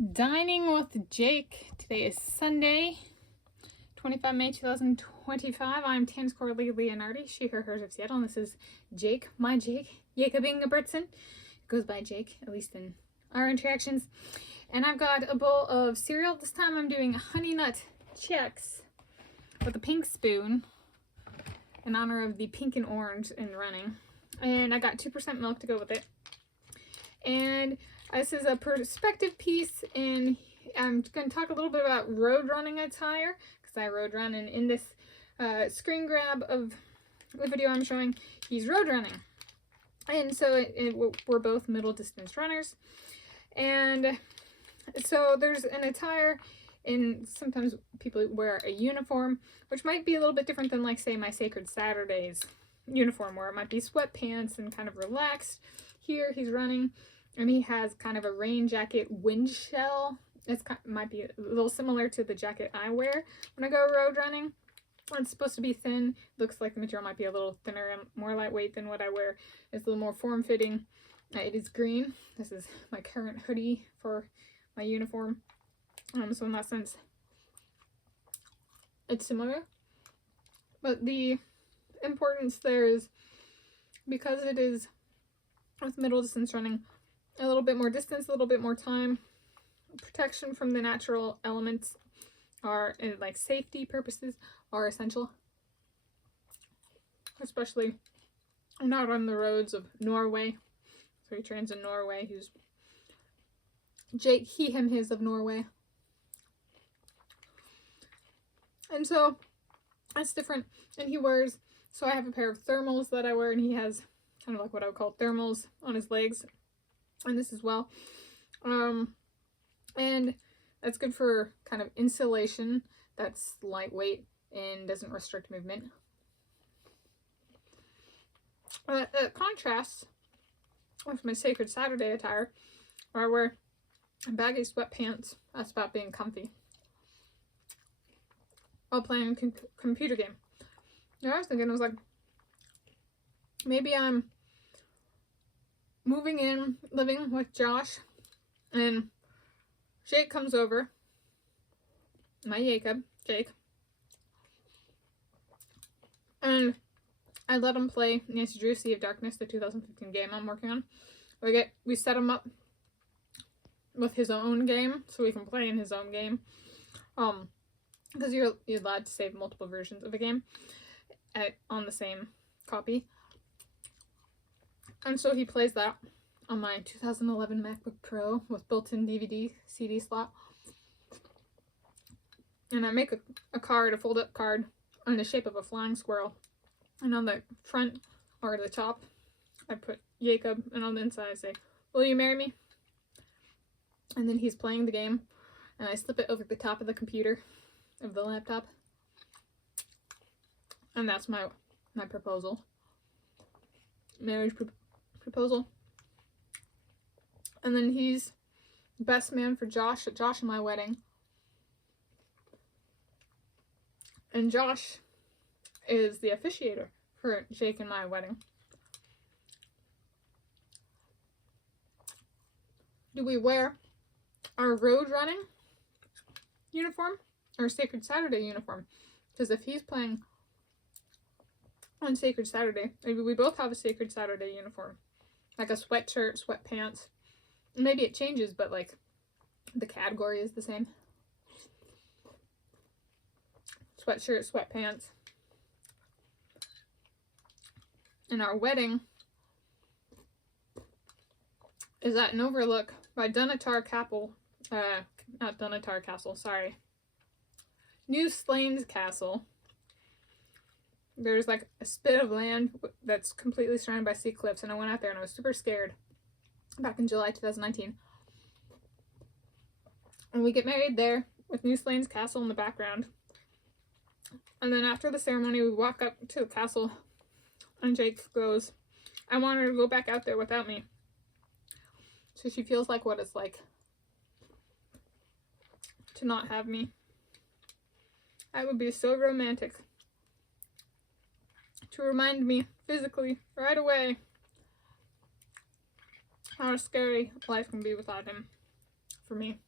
Dining with Jake. Today is Sunday, 25 May 2025. I'm Tanis Coralee Leonhardi, she, her, hers of Seattle, and this is Jake, my Jake, Jakob Ingebrigtsen. It goes by Jake, at least in our interactions. And I've got a bowl of cereal. This time I'm doing Honey Nut Chex with a pink spoon in honor of the pink and orange in running. And I got 2% milk to go with it. And this is a perspective piece, and I'm going to talk a little bit about road running attire, because I road run, and in this screen grab of the video I'm showing, he's road running. And so we're both middle distance runners. And so there's an attire, and sometimes people wear a uniform, which might be a little bit different than, like, say, my Sacred Saturdays uniform, where it might be sweatpants and kind of relaxed. Here he's running, and he has kind of a rain jacket wind shell. Might be a little similar to the jacket I wear when I go road running. It's supposed to be thin. Looks like the material might be a little thinner and more lightweight than what I wear. It's a little more form-fitting. It is green. This is my current hoodie for my uniform. So in that sense, it's similar. But the importance there is, because it is with middle distance running, a little bit more distance, a little bit more time, protection from the natural elements are, like, safety purposes, are essential. Especially not on the roads of Norway. So he trains in Norway. He's Jake, he, him, his of Norway. And so that's different. And he wears, so I have a pair of thermals that I wear, and he has kind of like what I would call thermals on his legs. And this as well. And that's good for kind of insulation. That's lightweight and doesn't restrict movement. It contrasts with my Sacred Saturday attire, where I wear baggy sweatpants. That's about being comfy while playing a computer game. And I was thinking, I was like, maybe I'm moving in, living with Josh, and Jake comes over, my Jake, and I let him play Nancy Drew Sea of Darkness, the 2015 game I'm working on. We set him up with his own game, so we can play in his own game, because you're allowed to save multiple versions of a game on the same copy. And so he plays that on my 2011 MacBook Pro with built-in DVD CD slot. And I make a card, a fold-up card, in the shape of a flying squirrel. And on the front, or the top, I put Jakob, and on the inside I say, "Will you marry me?" And then he's playing the game, and I slip it over the top of the computer, of the laptop. And that's my proposal. Marriage proposal. And then he's best man for Josh and my wedding. And Josh is the officiator for Jake and my wedding. Do we wear our road running uniform or Sacred Saturday uniform? Because if he's playing on Sacred Saturday, maybe we both have a Sacred Saturday uniform, like a sweatshirt, sweatpants. Maybe it changes, but, like, the category is the same. Sweatshirt, sweatpants. And our wedding is at an overlook by Dunatar Castle. Not Dunatar Castle, sorry. New Slains Castle. There's, like, a spit of land that's completely surrounded by sea cliffs, and I went out there and I was super scared back in July 2019. And we get married there with New Slains Castle in the background. And then after the ceremony, we walk up to the castle, and Jake goes, "I want her to go back out there without me, so she feels like what it's like to not have me. That would be so romantic. To remind me physically right away how scary life can be without him for me."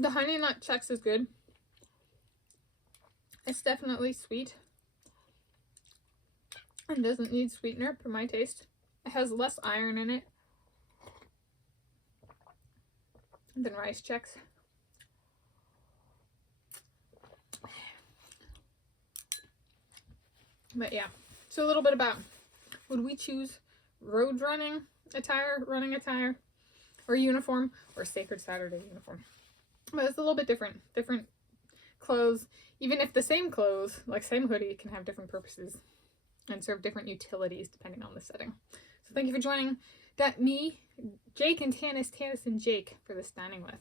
The honey nut Chex is good. It's definitely sweet and doesn't need sweetener for my taste. It has less iron in it than rice Chex. But yeah, so a little bit about, would we choose road running attire, or uniform, or Sacred Saturday uniform? But it's a little bit different clothes. Even if the same clothes, like same hoodie, can have different purposes and serve different utilities depending on the setting. So thank you for joining me, Jake and Tanis and Jake, for this dining with.